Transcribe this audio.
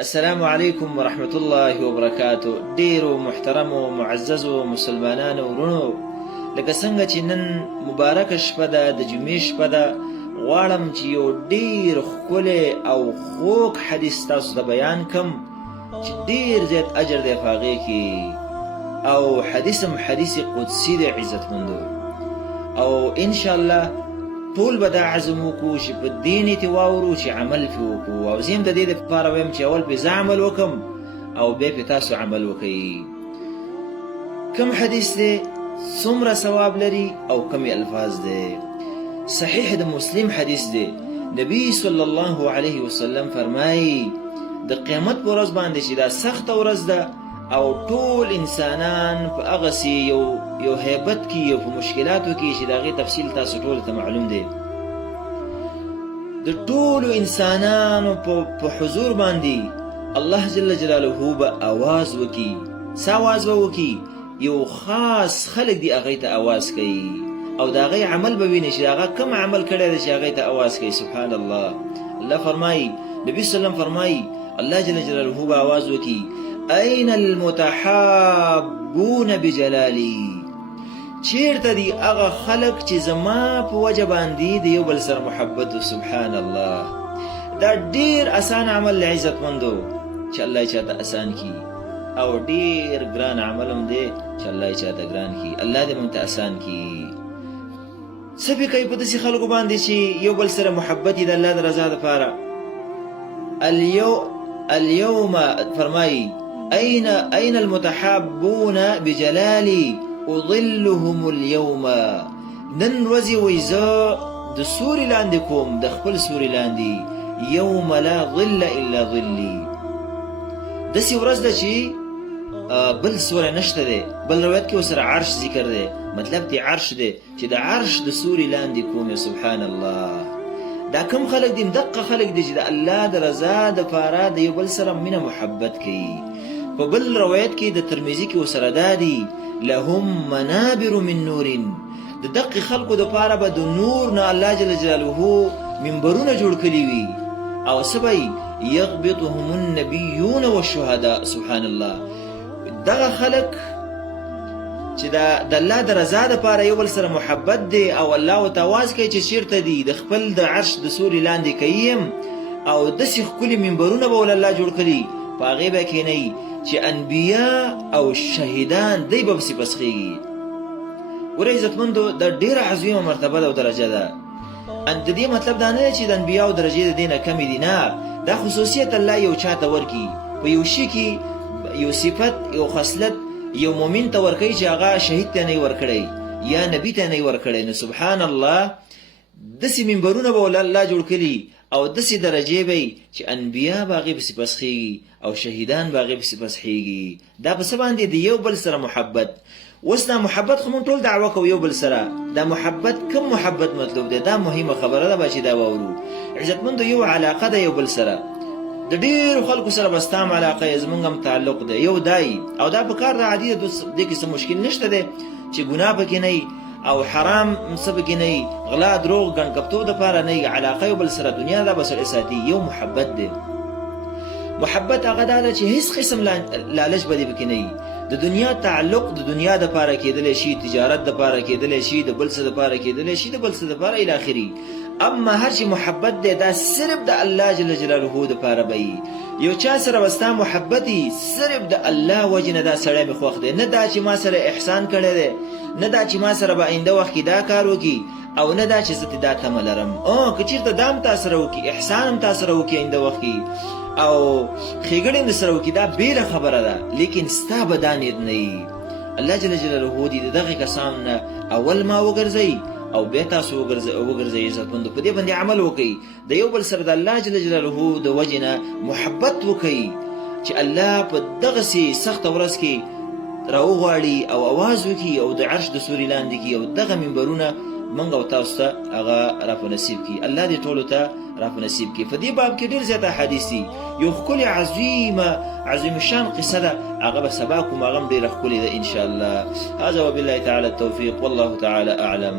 السلام علیکم ورحمت الله وبرکاتو. ډیرو محترمو معززو مسلمانانو ورونو، لکه څنګه چې نن مبارکه شپه ده، د جمعې شپه ده، غواړم چې یو ډیر ښکلی او خوږ حدیث تاسو ته بیان کم چې ډیر زیات اجر دی په هغې کې، او حدیث هم حدیث قدسي دی عزتمندو، او انشاءالله ټول به دا عزم وکړو چې په دې نیتې واورو چې عمل پرې وکړو، او زه هم د دې دپاره وایم چې اول پرې زه عمل وکړم او بیا پرې تاسو عمل وکړئ. کوم حدیث دی، څومره ثواب لري او کوم الفاظ دی؟ صحیح د مسلم حدیث دی. نبی صلی الله علیه وسلم فرمایي د قیامت په ورځ باندې چې دا سخته ورځ ده او ټول انسانان په هغسې یو هیبت کې، یو په مشکلاتو کې چې د هغې تفصیل تاسو ټولو ته معلوم دی، د ټولو انسانانو په حضور باندې الله جل جلاله به آواز وکړي. څه آواز به وکړي؟ یو خاص خلک دی هغې ته آواز کوي، او د هغې عمل به ویني چې هغه کوم عمل کړی دی چې هغې ته آواز کوي. سبحان الله. الله فرمایي، نبي صلی الله علیه وسلم فرمایي، الله جل جلاله به آواز وکړي: این المتحابون بجلالی، چیرته دی هغه خلق چې زما په وجه باندې د یو بل سره محبت. سبحان الله. دا ډیر آسان عمل له عزتمندو چې الله یې چاته آسان کړي، او ډیر ګران عمل هم دی چې الله یې چاته ګران کړي. الله دې موږ ته آسان کړي. څه به کوي په داسې خلکو باندې چې یو بل سره محبت یې د الله د رضا دپاره. اليوم فرمایي: أين المتحابون بجلالي أظلهم اليوم، نن ورځې وایي زه د سوري لاندې کوم، د خپل سوري لاندې، یوم لا ظل الا ظلي. داسې ورځ ده چې بل سوری نشته دی. بل روایت کې ورسره عرش ذکر دی، مطلب دی عرش دی چې د عرش د سوري لاندې کوم. سبحان الله. دا کم خلک دي؟ دقه خلک دي چې د الله د رضا دپاره د یو بل سره مینه محبت کوي. په بل روایت کې د ترمذي کې ورسره دا دي: لهم منابر من نور، د دقې خلکو دپاره به د نور نه الله جل جلاله منبرونه جوړ کړي وي، او څه به یغبطهم النبیون والشهداء. سبحان الله. دغه خلک چې د الله د رضا دپاره یو بل سره محبت دی، او الله ورته آواز کوي چې چېرته دي، د خپل د عرش د سوري لاندې کوي، او داسې ښکلي منبرونه به ول الله جوړ کړي، په هغې به کښېنئ چې انبیا او شهیدان دی به پسې پسخېږي. ګوره عزتمندو، دا ډېره عظیمه مرتبه ده او درجه ده. د دې مطلب دا نه دی چې د انبیاو درجې د دې نه کمې دي، نه، دا خصوصیت الله یو چا ته ورکړي، په یو شي کې یو صفت، یو خصلت یو مؤمن ته ورکوي چې هغه شهید ته نه یې ورکړی یا نبي ته نه یې ورکړی. نو سبحان الله، داسې منبرونه به الله جوړ کړي، او داسې درجې به چې انبیا به هغې پسې پسخېږي او شهیدان به هغې پسې پسخېږي. دا په څه باندې؟ د یو بل سره محبت. اوس دا محبت خو موږ ټول دعوه کوو یو بل سره. دا محبت کوم محبت مطلوب دی؟ دا مهمه خبره ده چې دا واورو. عزتمندو، یو علاقه ده یو بل سره، د ډېرو خلکو سره به ستا هم علاقه یې، زمونږ هم تعلق دی، یو دای، او دا په کار د عادي ده، دې کې څه مشکل نشته دی چې ګناه پکې نه وي او حرام څه پکې نه وي، غلا دروغ ګنډکپتوب دپاره نه وي. علاقه یو بل سره دنیا دا به سړی ساتي. یو محبت دی. محبت هغه دا ده چې هیڅ قسم لالچ به دې پکې نه وي. د دنیا تعلق د دنیا دپاره کېدلی شي، تجارت دپاره کېدلی شي، د بل څه دپاره کېدلی شي، د بل څه دپاره الی آخري. اما هر چې محبت دی دا صرف د الله جل جلاله دپاره به وي. یو چا سره به ستا محبت وي صرف د الله وجې نه، دا سړی مې خوښ دی، نه دا چې ما سره احسان کړی دی، نه دا چې ما سره به آینده وخت کې دا کار وکړي، او نه دا چې زه ته دا تمه لرم. که چېرته دا هم تا سره وکړي، احسان هم تا سره وکړي آینده وخت کې، او ښېګڼې هم درسره وکړي، دا بېله خبره ده، لیکن ستا به دا نیت نه وي. الله جل جلاله دې د دغې کسانو نه اول ما وګرځوي، او بیا تاسو وګرځئ. عزتمندو، په دې باندې عمل وکئ، د یو بل سره د الله جل جلاله د وجې نه محبت وکئ چې الله په دغسې سخته ورځ کې راوغواړي او آواز وکړي او د عرش د سوري لاندې کړي، او دغه منبرونه موږ او تاسو ته هغه راپه نصیب کړي. الله دې ټولو ته راپه نصیب کړي. په دې باب کې ډېر زیات احادیث دي. یو ښکلې عظیم شان قصه ده، هغه به سبا کوم، هغه هم ډېره ښکلې ده انشاءالله. هذا وبالله تعالى التوفيق، والله تعالى أعلم.